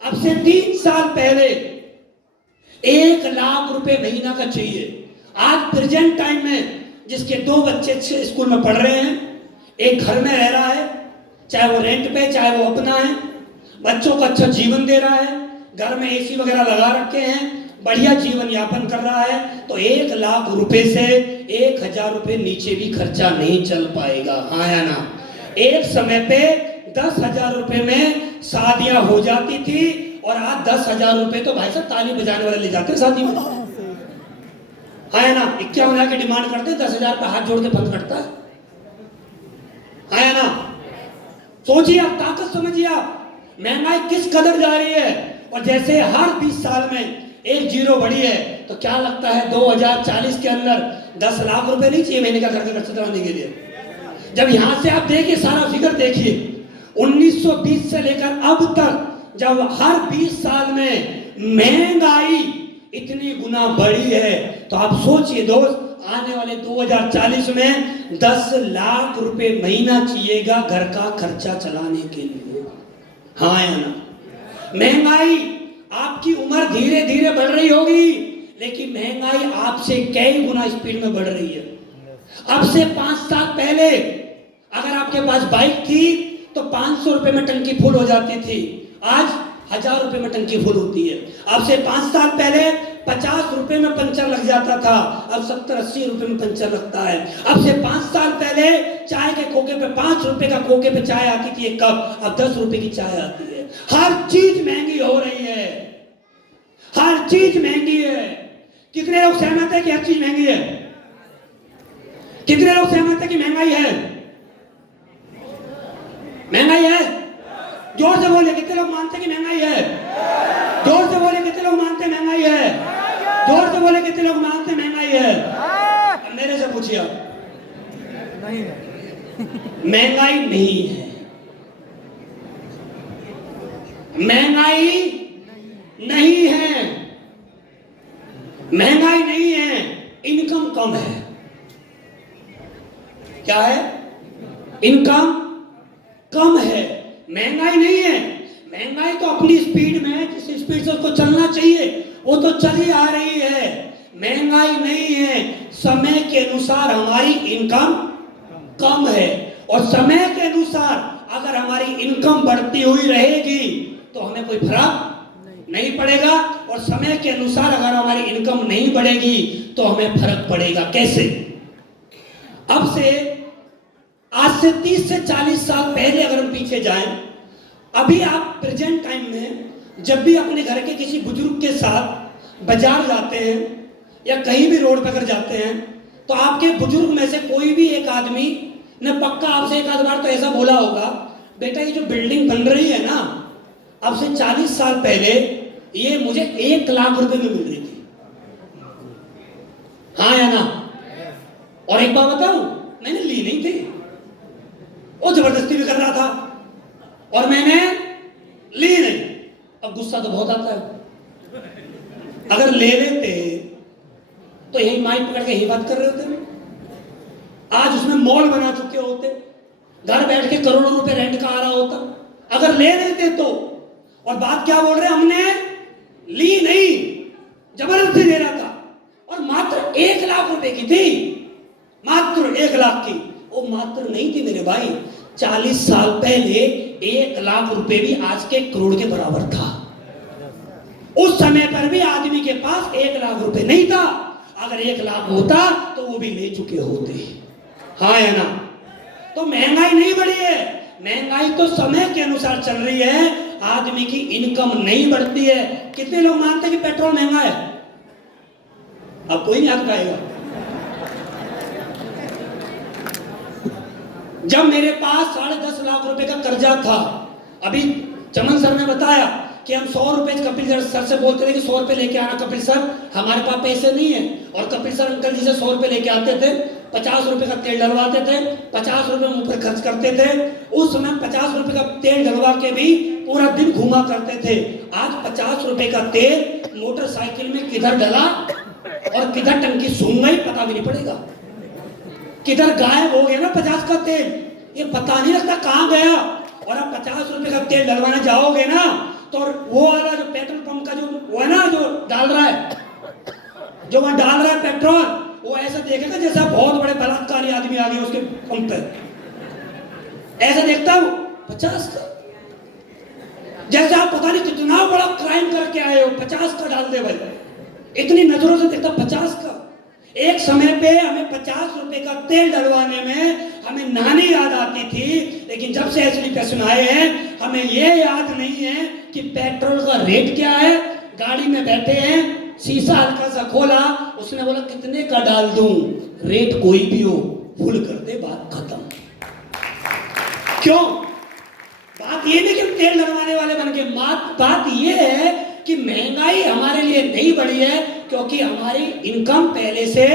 अब से 3 साल पहले 1 लाख रुपए महीना का चाहिए। आज प्रेजेंट टाइम में जिसके 2 बच्चे अच्छे स्कूल में पढ़ रहे हैं, एक घर में रह रहा है, चाहे वो रेंट पे चाहे वो अपना है, बच्चों को अच्छा जीवन दे रहा है, घर में एसी वगैरह लगा रखे हैं, बढ़िया जीवन यापन कर रहा है, तो 1 लाख रुपए से 1,000 रुपए नीचे भी खर्चा नहीं चल पाएगा। हाँ या ना? एक समय पे 10,000 रुपए में शादियां हो जाती थी और आज 10,000 रुपए तो भाई साहब ताली बजाने वाले ले जाते हैं शादी में, है ना। 51,000 की डिमांड करते हैं, 10,000 पे हाथ जोड़ के बंद करता है ना। सोचिए आप, ताकत समझिए आप, महंगाई किस कदर जा रही है। और जैसे हर 20 साल में एक जीरो बढ़ी है, तो क्या लगता है 2040 के अंदर 10 लाख रुपए नहीं चाहिए महीने का घर का खर्चा चलाने के लिए। जब यहां से आप देखिए, सारा फिगर देखिए, 1920 से लेकर अब तक जब हर 20 साल में महंगाई इतनी गुना बढ़ी है, तो आप सोचिए दोस्त, आने वाले 2040 में 10 लाख रुपए महीना चाहिएगा घर का खर्चा चलाने के लिए, हाँ या ना। महंगाई, आपकी उम्र धीरे धीरे बढ़ रही होगी, लेकिन महंगाई आपसे कई गुना स्पीड में बढ़ रही है। अब से 5 साल पहले अगर आपके पास बाइक थी तो 500 रुपए में टंकी फुल हो जाती थी, आज 1000 रुपए में टंकी फुल होती है। अब से 5 साल पहले 50 रुपए में पंचर लग जाता था, अब 70-80 रुपए में पंचर लगता है। अब से 5 साल पहले चाय के खोखे पे 5 रुपए का खोखे पे चाय आती थी एक कप, अब 10 रुपए की चाय आती है। हर चीज महंगी हो रही है, हर चीज महंगी है। कितने लोग सहमत है कि हर चीज महंगी है? कितने लोग सहमत है कि महंगाई है? महंगाई है? जोर से बोले, कितने लोग मानते हैं कि महंगाई है? जोर से बोले, कितने लोग मानते हैं महंगाई है? जोर से बोले, कितने लोग मानते हैं महंगाई है? मेरे से पूछिए आप, नहीं है। महंगाई नहीं है, महंगाई नहीं है, महंगाई नहीं है, इनकम कम है। क्या है? इनकम कम है, महंगाई नहीं है। महंगाई तो अपनी स्पीड में है, जिस स्पीड से उसको चलना चाहिए वो तो चली आ रही है। महंगाई नहीं है, समय के अनुसार हमारी इनकम कम है, और समय के अनुसार अगर हमारी इनकम बढ़ती हुई रहेगी तो हमें कोई फर्क नहीं पड़ेगा, और समय के अनुसार अगर हमारी इनकम नहीं बढ़ेगी तो हमें फर्क पड़ेगा। कैसे? अब से आज से 30 से 40 साल पहले अगर हम पीछे जाएं, अभी आप प्रेजेंट टाइम में जब भी अपने घर के किसी बुजुर्ग के साथ बाजार जाते हैं या कहीं भी रोड पर अगर जाते हैं, तो आपके बुजुर्ग में से कोई भी एक आदमी ने पक्का आपसे एक आध बार तो ऐसा बोला होगा, बेटा ये जो बिल्डिंग बन रही है ना, अब से 40 साल पहले ये मुझे 1 लाख रुपए में मिल रही थी, हाँ या ना। और एक बात बताऊं, मैंने ली नहीं थी, वो जबरदस्ती भी कर रहा था और मैंने ली नहीं। अब गुस्सा तो बहुत आता है, अगर ले लेते तो यही माइक पकड़ के यही बात कर रहे होते, आज उसमें मॉल बना चुके होते, घर बैठ के करोड़ों रुपए रेंट का आ रहा होता। अगर ले लेते तो, और बात क्या बोल रहे हैं, हमने ली नहीं, जबरदस्ती ले रहा था, और मात्र 1 लाख रुपए की थी, मात्र 1 लाख की। वो मात्र नहीं थी मेरे भाई, 40 साल पहले 1 लाख रुपए भी आज के करोड़ के बराबर था। उस समय पर भी आदमी के पास 1 लाख रुपए नहीं था, अगर 1 लाख होता तो वो भी ले चुके होते, हाँ या ना। तो महंगाई नहीं बढ़ी है, महंगाई तो समय के अनुसार चल रही है, आदमी की इनकम नहीं बढ़ती है। कितने लोग मानते हैं कि पेट्रोल महंगा है? अब कोई नहीं हाथ उठाएगा। जब मेरे पास 10.5 लाख रुपए का कर्जा था, अभी चमन सर ने बताया कि हम 100 रुपए कपिल सर से बोलते थे कि 100 रुपए लेके आना कपिल सर, हमारे पास पैसे नहीं है, और कपिल सर अंकल जी से 100 रुपए लेके आते थे, 50 रुपए का तेल डलवाते थे, 50 रुपए मुंह पर खर्च करते थे। उस समय 50 रुपए का तेल डलवा के भी पूरा दिन घूमा करते थे। आज 50 रुपए का तेल मोटरसाइकिल में किधर डला और किधर टंकी सूंघ गई पता भी नहीं पड़ेगा, किधर गायब हो गया ना 50 का तेल, ये पता नहीं लगता कहां गया। और अब 50 रुपए का तेल डलवाने जाओगे ना, तो वो वाला जो पेट्रोल पंप का जो वो है ना, जो डाल रहा है, जो वहां डाल रहा है पेट्रोल, वो ऐसा देखेगा जैसा बहुत बड़े बलात्कारी आदमी आ गए उसके पंप पे, ऐसा देखता है वो 50 का, जैसे आप पता नहीं कितना बड़ा क्राइम करके आए हो, 50 का डाल दे भाई, इतनी नजरों से देखता 50 का। एक समय पे हमें 50 रुपए का तेल डलवाने में हमें नानी याद आती थी, लेकिन जब से एसली पैसे आए हैं हमें ये याद नहीं है कि पेट्रोल का रेट क्या है। गाड़ी में बैठे हैं, शीशा हल्का सा खोला, उसने बोला कितने का डाल दूं, रेट कोई भी हो फुल कर दे, बात खत्म। क्यों? बात ये नहीं कि तेल डलवाने वाले बन के, बात ये है कि महंगाई हमारे लिए नहीं बढ़ी है क्योंकि हमारी इनकम पहले से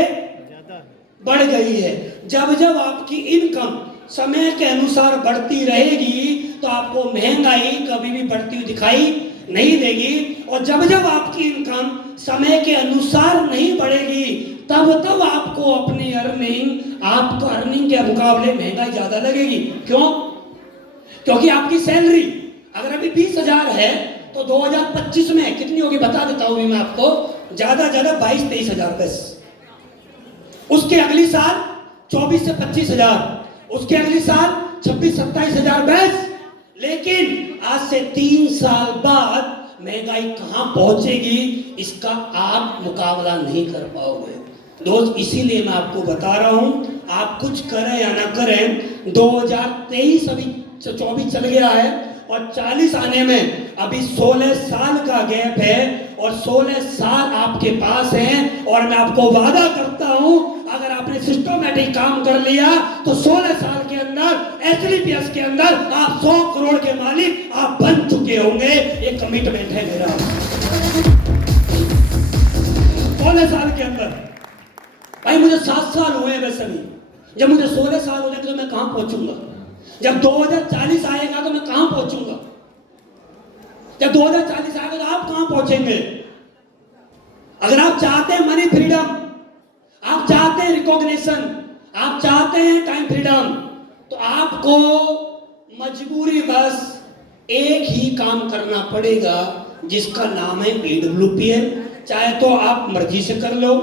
बढ़ गई है। जब जब आपकी इनकम समय के अनुसार बढ़ती रहेगी तो आपको महंगाई कभी भी बढ़ती हुई दिखाई नहीं देगी, और जब जब आपकी इनकम समय के अनुसार नहीं बढ़ेगी तब तब आपको अपनी आपको अर्निंग के मुकाबले महंगाई ज्यादा लगेगी। क्यों? क्योंकि आपकी सैलरी अगर अभी 20,000 है तो 2025 में कितनी होगी बता देता हूं मैं आपको, ज्यादा 22-23 हजार बस। उसके अगली साल 24 से 25,000, उसके अगली साल 26-27 हजार बस। लेकिन आज से 3 साल बाद महंगाई कहां पहुंचेगी इसका आप मुकाबला नहीं कर पाओगे दोस्त। इसीलिए मैं आपको बता रहा हूं, आप कुछ करें या ना करें, 2023 अभी 24 चल गया है और 40 आने में अभी 16 साल का गैप है, और 16 साल आपके पास हैं। और मैं आपको वादा करता हूं अगर आपने सिस्टमैटिक काम कर लिया तो 16 साल के अंदर एसलीपीएस के अंदर आप 100 करोड़ के मालिक आप बन चुके होंगे। एक कमिटमेंट है मेरा 16 साल के अंदर। भाई मुझे 7 साल हुए वैसे भी, जब मुझे 16 साल हो जाएंगे तो मैं कहां पहुंचूंगा? जब 2040 आएगा तो मैं कहां पहुंचूंगा? जब 2040 आएगा तो आप कहां पहुंचेंगे? अगर आप चाहते हैं मनी फ्रीडम, आप चाहते हैं रिकॉग्निशन, आप चाहते हैं टाइम फ्रीडम, तो आपको मजबूरी बस एक ही काम करना पड़ेगा जिसका नाम है EWPL। चाहे तो आप मर्जी से कर लो,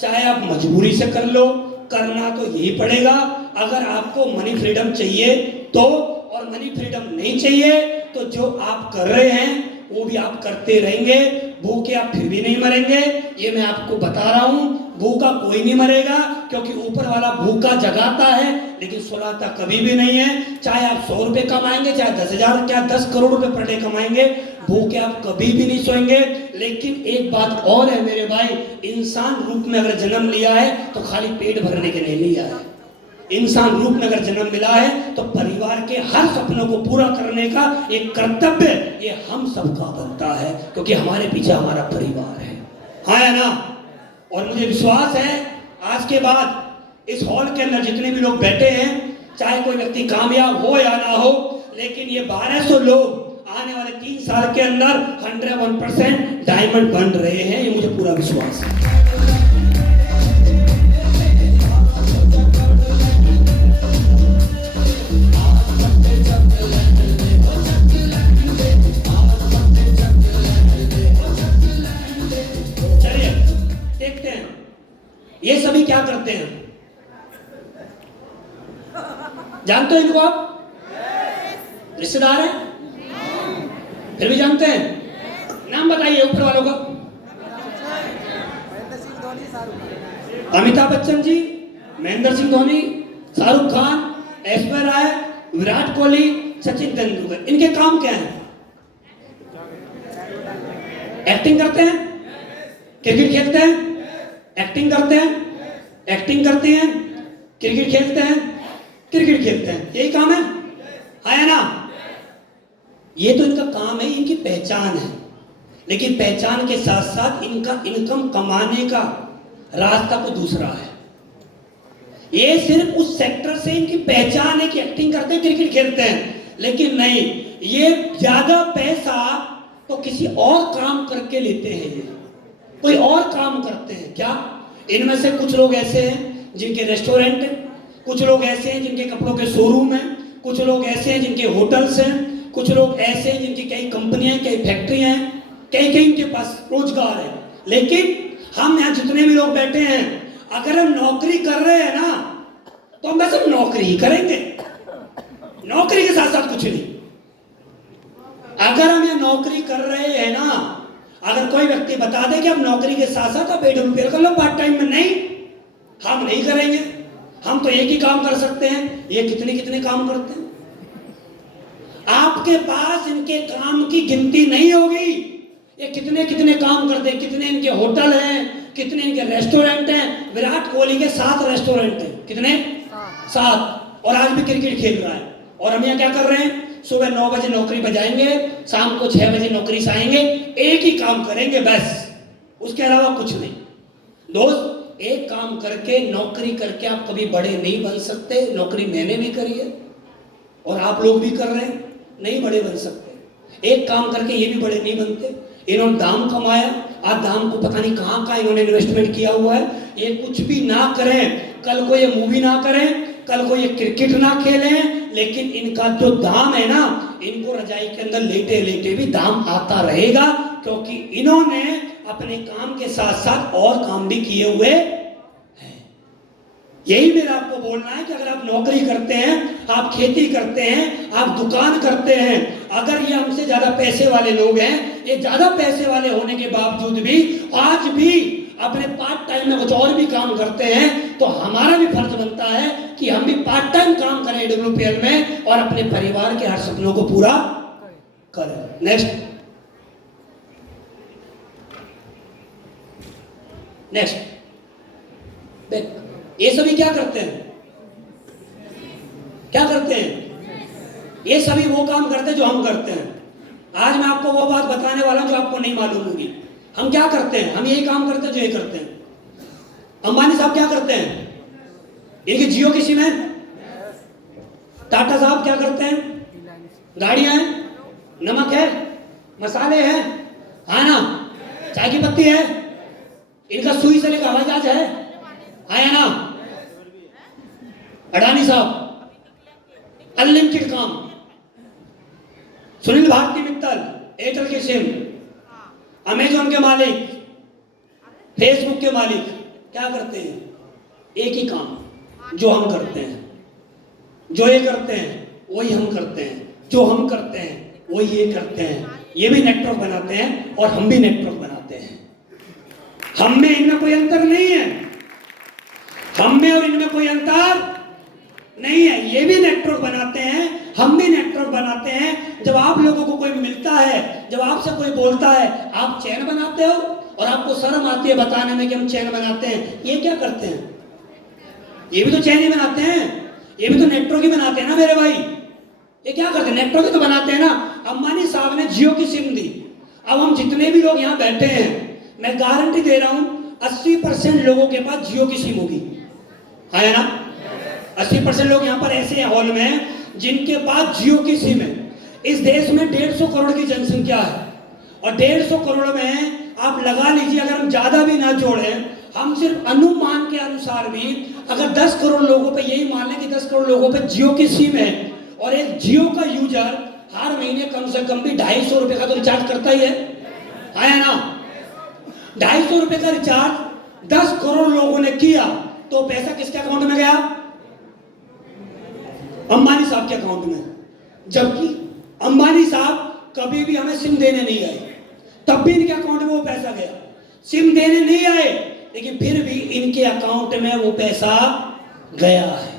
चाहे आप मजबूरी से कर लो, करना तो यही पड़ेगा। अगर आपको मनी फ्रीडम चाहिए तो, और मनी फ्रीडम नहीं चाहिए तो जो आप कर रहे हैं वो भी आप करते रहेंगे। भूखे आप फिर भी नहीं मरेंगे, ये मैं आपको बता रहा हूं। भूखा कोई नहीं मरेगा क्योंकि ऊपर वाला भूखा जगाता है लेकिन सुलाता कभी भी नहीं है। चाहे आप 100 रुपए कमाएंगे, चाहे 10,000, क्या 10 करोड़ रुपए पर डे कमाएंगे, भूखे आप कभी भी नहीं सोएंगे। लेकिन एक बात और है मेरे भाई, इंसान रूप में अगर जन्म लिया है तो खाली पेट भरने के लिए लिया है। इंसान रूप में अगर जन्म मिला है तो परिवार के हर सपनों को पूरा करने का एक कर्तव्य ये हम सबका बनता है, क्योंकि हमारे पीछे हमारा परिवार है। हाँ या ना? और मुझे विश्वास है आज के बाद इस हॉल के अंदर जितने भी लोग बैठे हैं, चाहे कोई व्यक्ति कामयाब हो या ना हो, लेकिन ये 1200 लोग आने वाले 3 साल के अंदर 101% डायमंड बन रहे हैं, ये मुझे पूरा विश्वास है। ये सभी क्या करते हैं जानते हो इनको आप? रिश्तेदार हैं? फिर भी जानते हैं? नाम बताइए ऊपर वालों का। अमिताभ बच्चन जी, महेंद्र सिंह धोनी, शाहरुख खान, ऐश्वर्या राय, विराट कोहली, सचिन तेंदुलकर। इनके काम क्या है? एक्टिंग करते हैं, क्रिकेट खेलते हैं, एक्टिंग करते हैं, एक्टिंग करते हैं, क्रिकेट खेलते हैं, क्रिकेट खेलते हैं, यही काम है। है ना? ये तो इनका काम है, इनकी पहचान है। लेकिन पहचान के साथ साथ इनका इनकम कमाने का रास्ता तो दूसरा है। ये सिर्फ उस सेक्टर से इनकी पहचान है कि एक्टिंग करते हैं, क्रिकेट खेलते हैं, लेकिन नहीं, ये ज्यादा पैसा तो किसी और काम करके लेते हैं। ये कोई और काम करते हैं। क्या? इनमें से कुछ लोग ऐसे हैं जिनके रेस्टोरेंट हैं, कुछ लोग ऐसे हैं जिनके कपड़ों के शोरूम हैं, कुछ लोग ऐसे हैं जिनके होटल्स हैं, कुछ लोग ऐसे हैं जिनकी कई कंपनियां, कई फैक्ट्रियां हैं, कई कई इनके पास रोजगार है। लेकिन हम यहाँ जितने भी लोग बैठे हैं, अगर हम नौकरी कर रहे हैं ना तो हम बस नौकरी ही करेंगे, नौकरी के साथ साथ कुछ नहीं। अगर हम ये नौकरी कर रहे हैं ना, अगर कोई व्यक्ति बता दे कि हम नौकरी के साथ साथ आप EWPL कर लो पार्ट टाइम में, नहीं, हम नहीं करेंगे, हम तो एक ही काम कर सकते हैं, ये कितने कितने काम करते हैं। आपके पास इनके काम की गिनती नहीं होगी, ये कितने कितने काम करते हैं, कितने इनके होटल हैं, कितने इनके रेस्टोरेंट हैं। विराट कोहली के 7 रेस्टोरेंट हैं, कितने? 7। और आज भी क्रिकेट खेल रहा है। और हम यहाँ क्या कर रहे हैं? सुबह 9 बजे नौकरी पर जाएंगे, शाम को 6 बजे नौकरी से आएंगे, एक ही काम करेंगे बस, उसके अलावा कुछ नहीं। दोस्त, एक काम करके, नौकरी करके आप कभी बड़े नहीं बन सकते। नौकरी मैंने भी करी है और आप लोग भी कर रहे हैं, नहीं बड़े बन सकते। एक काम करके ये भी बड़े नहीं बनते। इन्होंने दाम कमाया, आज दाम को पता नहीं कहाँ कहाँ इन्होंने इन्वेस्टमेंट किया हुआ है। ये कुछ भी ना करें, कल को ये मूवी ना करें, कल को ये क्रिकेट ना खेलें, लेकिन इनका जो दाम है ना, इनको रजाई के अंदर लेटे लेटे भी दाम आता रहेगा, क्योंकि इन्होंने अपने काम के साथ साथ और काम भी किए हुए हैं। यही मेरा आपको बोलना है कि अगर आप नौकरी करते हैं, आप खेती करते हैं, आप दुकान करते हैं, अगर ये हमसे ज्यादा पैसे वाले लोग हैं, ये ज्यादा पैसे वाले होने के बावजूद भी आज भी अपने पार्ट टाइम में कुछ और भी काम करते हैं, तो हमारा भी फर्ज बनता है कि हम भी पार्ट टाइम काम करें AWPL में और अपने परिवार के हर सपनों को पूरा करें। नेक्स्ट ये सभी क्या करते हैं? क्या करते हैं? ये सभी वो काम करते हैं जो हम करते हैं। आज मैं आपको वो बात बताने वाला हूं जो आपको नहीं मालूम होगी। हम क्या करते हैं? हम यही काम करते हैं जो ये करते हैं। अंबानी साहब क्या करते हैं? इनकी जियो की सिम है। टाटा साहब क्या करते हैं? गाड़ियां हैं, नमक है, मसाले हैं, हाँ ना, चाय की पत्ती है, इनका सुई से लेकर हवाई जहाज है, आया ना। अडानी साहब अनलिमिटेड काम। सुनील भारती मित्तल एयरटेल के सिम, अमेजॉन के मालिक, फेसबुक के मालिक क्या करते हैं? एक ही काम जो हम करते हैं। जो ये करते हैं वही हम करते हैं, जो हम करते हैं वही ये करते हैं। ये भी नेटवर्क बनाते हैं और हम भी नेटवर्क बनाते हैं। हम में इनमें कोई अंतर नहीं है, हम में और इनमें कोई अंतर नहीं है। ये भी नेटवर्क बनाते हैं, हम भी नेटवर्क बनाते हैं। जब आप लोगों को कोई मिलता है, जब आपसे कोई बोलता है, आप चैन बनाते हो और आपको शर्म आती है बताने में कि हम चैन बनाते हैं। ये क्या करते हैं? ये भी तो चैन ही बनाते हैं, ये भी तो नेटवर्क ही बनाते हैं ना मेरे भाई। ये क्या करते हैं? नेटवर्क ही तो बनाते हैं ना। अंबानी साहब ने जियो की सिम दी। अब हम जितने भी लोग यहाँ बैठे हैं, मैं गारंटी दे रहा हूं 80% लोगों के पास जियो की सिम होगी, है ना। 80% लोग यहाँ पर ऐसे हैं हॉल में जिनके पास जियो की सिम है। इस देश में 150 करोड़ की जनसंख्या है और 150 करोड़ में आप लगा लीजिए, अगर हम ज्यादा भी ना जोड़ें, हम सिर्फ अनुमान के अनुसार भी अगर 10 करोड़ लोगों पे यही मान लें कि 10 करोड़ लोगों पे जियो की सिम है और एक जियो का यूजर हर महीने कम से कम भी 250 रुपए का तो रिचार्ज करता ही है ना। 250 रुपए का रिचार्ज 10 करोड़ लोगों ने किया तो पैसा किसके अकाउंट में गया? अंबानी साहब के अकाउंट में। जबकि अंबानी साहब कभी भी हमें सिम देने नहीं आए, तब भी इनके अकाउंट में वो पैसा गया। सिम देने नहीं आए लेकिन फिर भी इनके अकाउंट में वो पैसा गया है।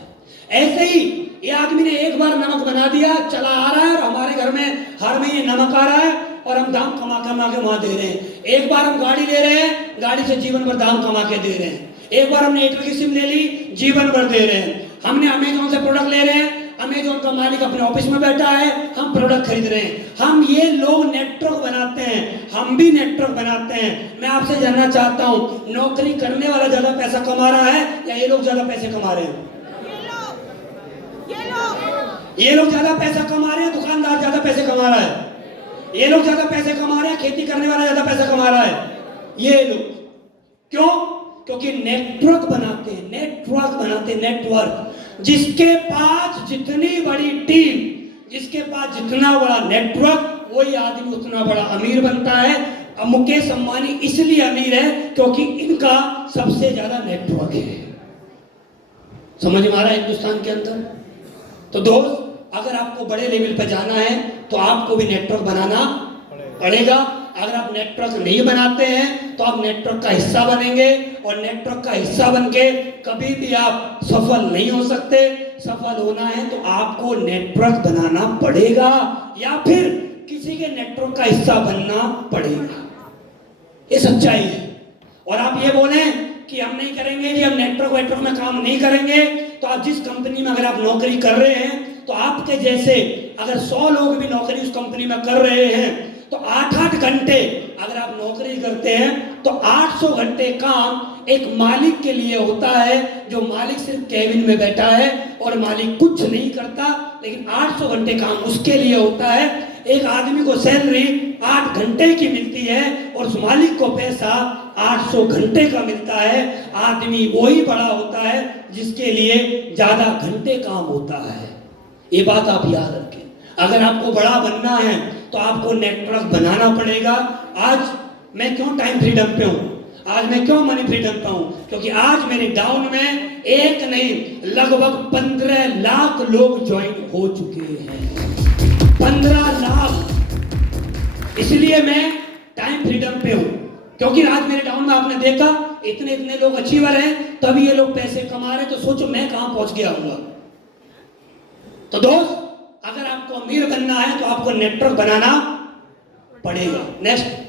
ऐसे ही ये आदमी ने एक बार नमक बना दिया, चला आ रहा है और हमारे घर में हर महीने नमक आ रहा है और हम दाम कमा के वहां दे रहे हैं। एक बार हम गाड़ी ले रहे हैं, गाड़ी से जीवन भर दाम कमा के दे रहे हैं। एक बार हमने एयरटेल की सिम ले ली, जीवन भर दे रहे हैं। हमने अमेजॉन से प्रोडक्ट ले रहे हैं, अमेजॉन का मालिक अपने ऑफिस में बैठा है, हम प्रोडक्ट खरीद रहे हैं। हम ये लोग नेटवर्क बनाते हैं, हम भी नेटवर्क बनाते हैं। मैं आपसे जानना चाहता हूं, नौकरी करने वाला ज्यादा पैसा कमा रहा है या ये लोग ज्यादा पैसे कमा रहे हैं? ये लोग ज्यादा पैसा कमा रहे हैं, दुकानदार ज्यादा पैसे कमा रहा है। ये लोग ज्यादा पैसे कमा रहे हैं, खेती करने वाला ज्यादा पैसा कमा रहा है। ये लोग क्यों? क्योंकि नेटवर्क बनाते हैं, नेटवर्क। जिसके पास जितनी बड़ी टीम, जिसके पास जितना बड़ा नेटवर्क, वही आदमी उतना बड़ा अमीर बनता है। अब मुकेश अंबानी इसलिए अमीर है क्योंकि इनका सबसे ज्यादा नेटवर्क है। समझ में आ रहा है हिंदुस्तान के अंदर? तो दोस्त, अगर आपको बड़े लेवल पर जाना है तो आपको भी नेटवर्क बनाना पड़ेगा। अगर आप नेटवर्क नहीं बनाते हैं तो आप नेटवर्क का हिस्सा बनेंगे, और नेटवर्क का हिस्सा बनके कभी भी आप सफल नहीं हो सकते। सफल होना है तो आपको नेटवर्क बनाना पड़ेगा या फिर किसी के नेटवर्क का हिस्सा बनना पड़ेगा। ये सच्चाई है। और आप ये बोलें कि हम नहीं करेंगे जी, हम नेटवर्क में काम नहीं करेंगे, तो आप जिस कंपनी में अगर आप नौकरी कर रहे हैं तो आपके जैसे अगर 100 लोग भी नौकरी उस कंपनी में कर रहे हैं तो 8-8 घंटे अगर आप नौकरी करते हैं तो 800 घंटे काम एक मालिक के लिए होता है, जो मालिक सिर्फ केबिन में बैठा है और मालिक कुछ नहीं करता, लेकिन 800 घंटे काम उसके लिए होता है। एक आदमी को सैलरी 8 घंटे की मिलती है और उस मालिक को पैसा 800 घंटे का मिलता है। आदमी वही बड़ा होता है जिसके लिए ज्यादा घंटे काम होता है। ये बात आप याद रखें। अगर आपको बड़ा बनना है तो आपको नेटवर्क बनाना पड़ेगा। आज मैं क्यों टाइम फ्रीडम पे हूं, आज मैं क्यों मनी फ्रीडम पे हूं, क्योंकि आज मेरे डाउन में एक नहीं लगभग 15 लाख लोग ज्वाइन हो चुके हैं। 15 लाख। इसलिए मैं टाइम फ्रीडम पे हूं, क्योंकि आज मेरे डाउन में आपने देखा इतने इतने लोग अचीवर हैं, तभी ये लोग पैसे कमा रहे, तो सोचो मैं कहां पहुंच गया हूंगा। तो दोस्त, अगर आपको अमीर बनना है तो आपको नेटवर्क बनाना पड़ेगा। नेक्स्ट।